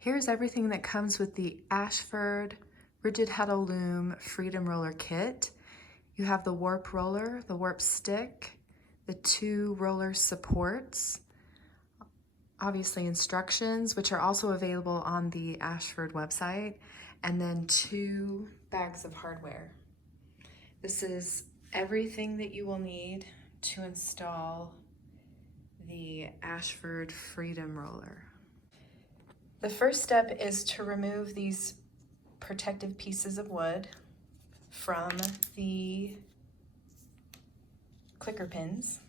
Here's everything that comes with the Ashford Rigid Heddle Loom Freedom Roller Kit. You have the warp roller, the warp stick, the 2 roller supports, obviously instructions, which are also available on the Ashford website, and then 2 bags of hardware. This is everything that you will need to install the Ashford Freedom Roller. The first step is to remove these protective pieces of wood from the clicker pins.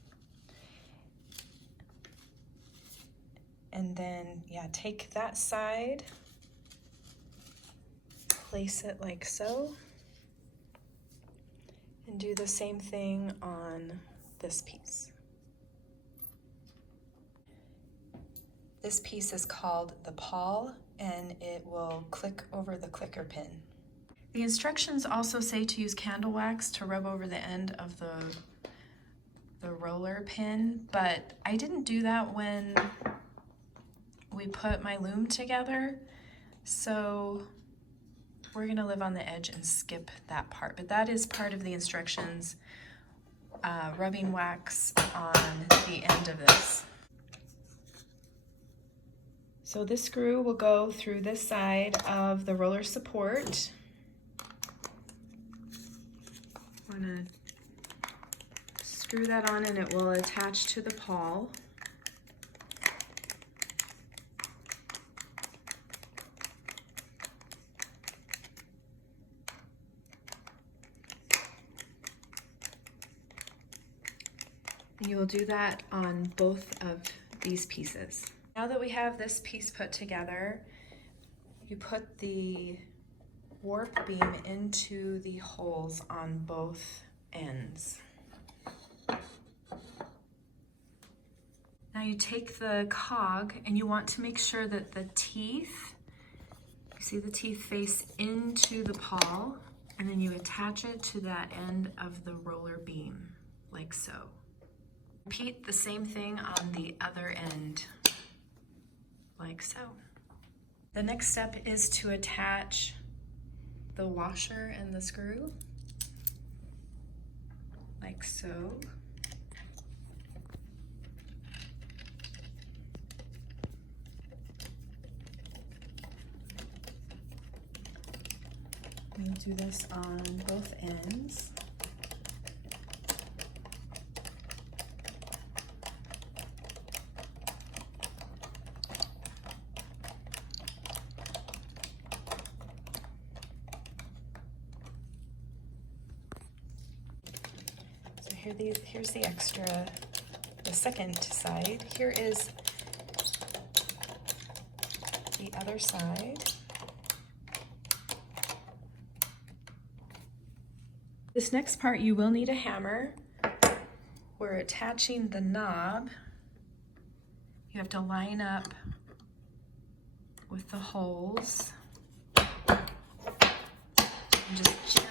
And then, take that side, place it like so, and do the same thing on this piece. This piece is called the pawl, and it will click over the clicker pin. The instructions also say to use candle wax to rub over the end of the roller pin, but I didn't do that when we put my loom together, so we're gonna live on the edge and skip that part. But that is part of the instructions, rubbing wax on the end of this. So this screw will go through this side of the roller support. I'm gonna screw that on and it will attach to the pawl. And you will do that on both of these pieces. Now that we have this piece put together, you put the warp beam into the holes on both ends. Now you take the cog and you want to make sure that the teeth, you see the teeth face into the pawl, and then you attach it to that end of the roller beam, like so. Repeat the same thing on the other end, like so. The next step is to attach the washer and the screw, like so. We'll do this on both ends. Here's the extra, the second side. Here is the other side. This next part you will need a hammer. We're attaching the knob. You have to line up with the holes. And just gently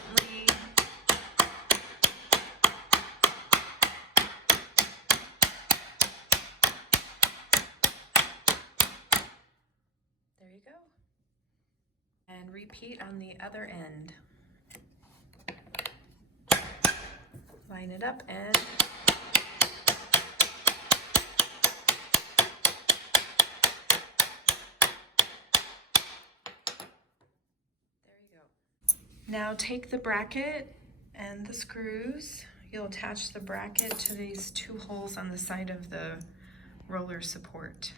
and repeat on the other end. Line it up and there you go. Now take the bracket and the screws. You'll attach the bracket to these 2 holes on the side of the roller support.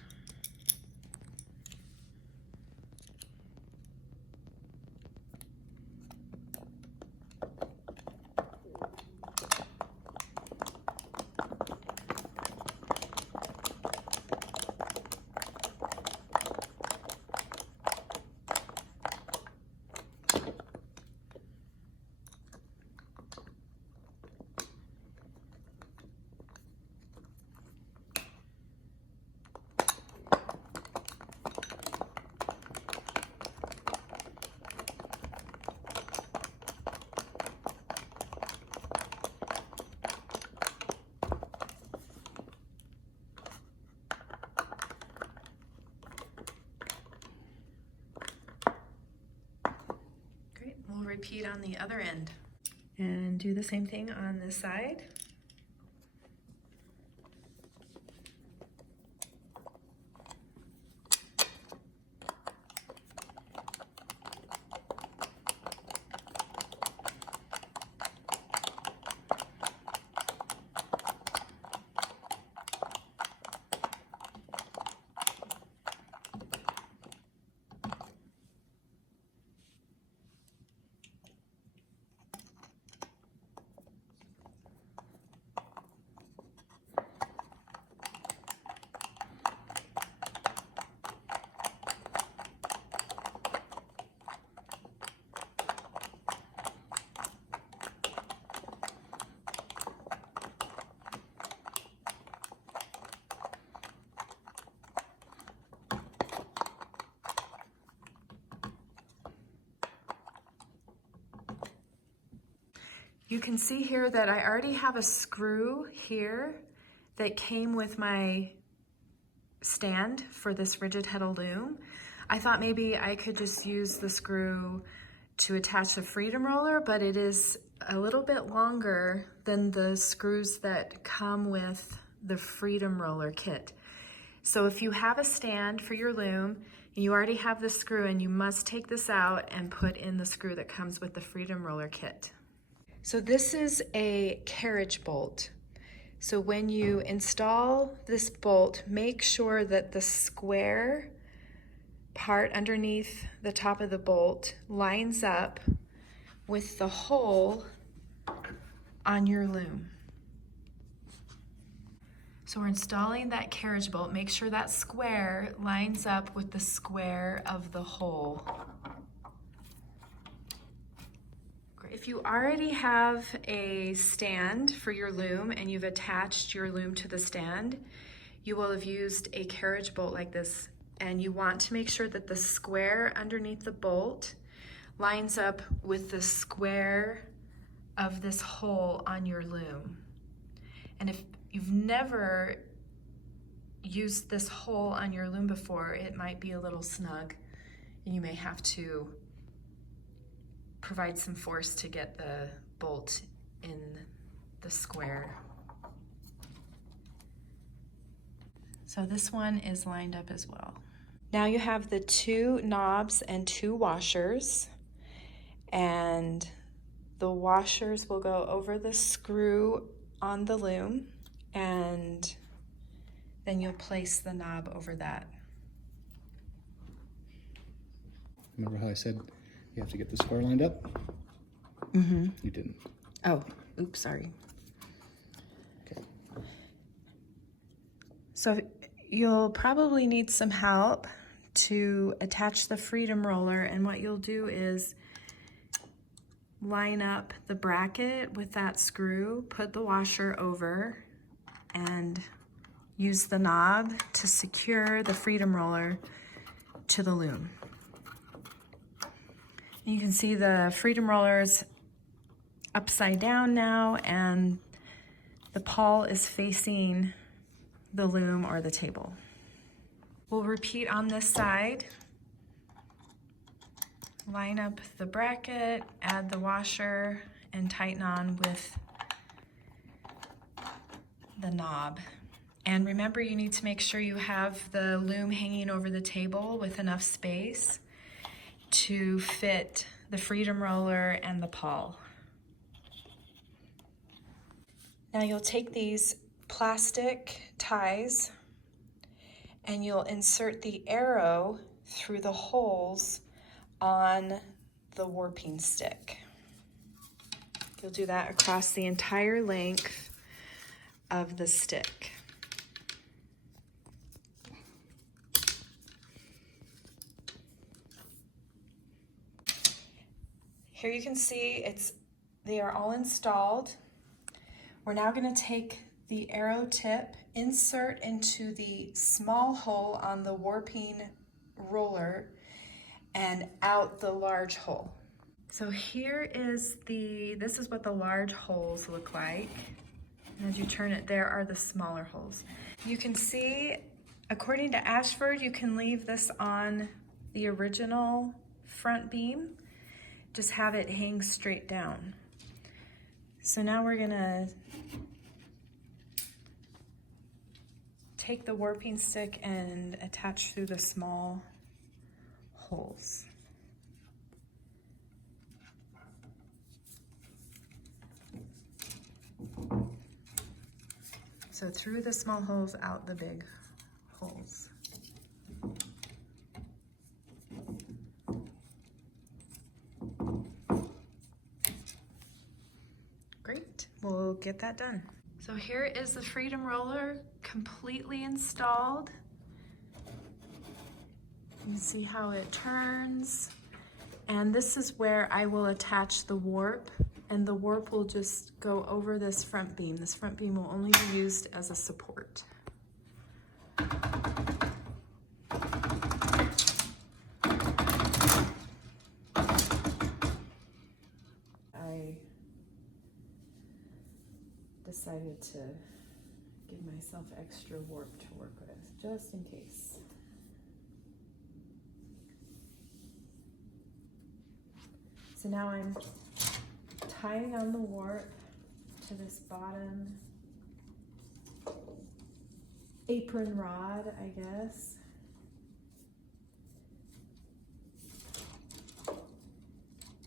We'll repeat on the other end and do the same thing on this side. You can see here that I already have a screw here that came with my stand for this rigid heddle loom. I thought maybe I could just use the screw to attach the Freedom Roller, but it is a little bit longer than the screws that come with the Freedom Roller kit. So if you have a stand for your loom and you already have the screw in, you must take this out and put in the screw that comes with the Freedom Roller kit. So this is a carriage bolt. So when you install this bolt, make sure that the square part underneath the top of the bolt lines up with the hole on your loom. So we're installing that carriage bolt. Make sure that square lines up with the square of the hole. If you already have a stand for your loom and you've attached your loom to the stand, you will have used a carriage bolt like this, and you want to make sure that the square underneath the bolt lines up with the square of this hole on your loom. And if you've never used this hole on your loom before, it might be a little snug and you may have to provide some force to get the bolt in the square. So this one is lined up as well. Now you have the 2 knobs and 2 washers, and the washers will go over the screw on the loom, and then you'll place the knob over that. Remember how I said you have to get the square lined up? Mm-hmm. You didn't. Oh, oops, sorry. Okay. So you'll probably need some help to attach the Freedom Roller, and what you'll do is line up the bracket with that screw, put the washer over, and use the knob to secure the Freedom Roller to the loom. You can see the Freedom Roller's upside down now, and the pawl is facing the loom or the table. We'll repeat on this side. Line up the bracket, add the washer, and tighten on with the knob. And remember, you need to make sure you have the loom hanging over the table with enough space to fit the Freedom Roller and the pawl. Now you'll take these plastic ties and you'll insert the arrow through the holes on the warping stick. You'll do that across the entire length of the stick. Here you can see they are all installed. We're now going to take the arrow tip, insert into the small hole on the warping roller, and out the large hole. So here is this is what the large holes look like. And as you turn it, there are the smaller holes. You can see, according to Ashford, you can leave this on the original front beam. just have it hang straight down. So now we're gonna take the warping stick and attach through the small holes. So through the small holes, out the big holes. Great, we'll get that done. So here is the Freedom Roller completely installed. You can see how it turns. And this is where I will attach the warp, and the warp will just go over this front beam. This front beam will only be used as a support. I decided to give myself extra warp to work with, just in case. So now I'm tying on the warp to this bottom apron rod, I guess.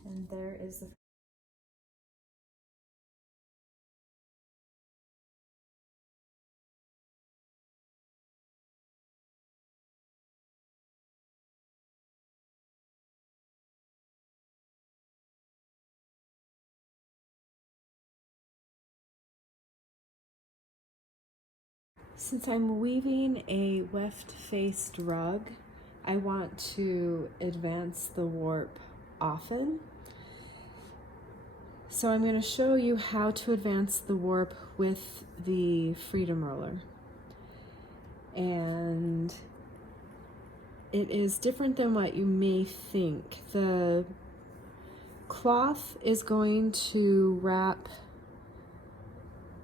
And there is the Since I'm weaving a weft-faced rug, I want to advance the warp often. So I'm going to show you how to advance the warp with the Freedom Roller. And it is different than what you may think. The cloth is going to wrap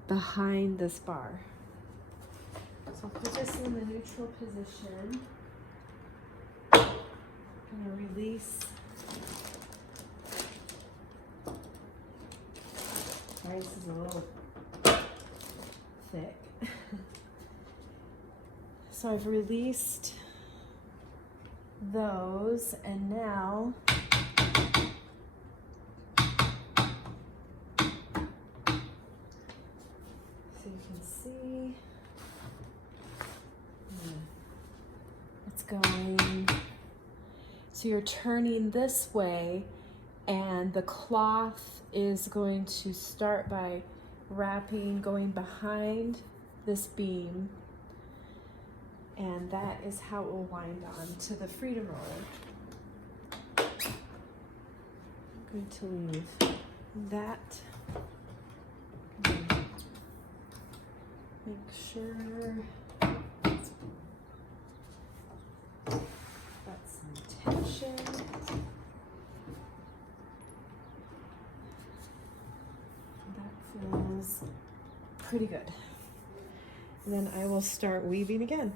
behind this bar. So I'll put this in the neutral position. I'm going to release. Sorry, this is a little thick. So I've released those, and now so you can see it's going. So you're turning this way, and the cloth is going to start by wrapping, going behind this beam, and that is how it will wind on to the Freedom Roller. I'm going to leave that. Make sure that's some tension. That feels pretty good. And then I will start weaving again.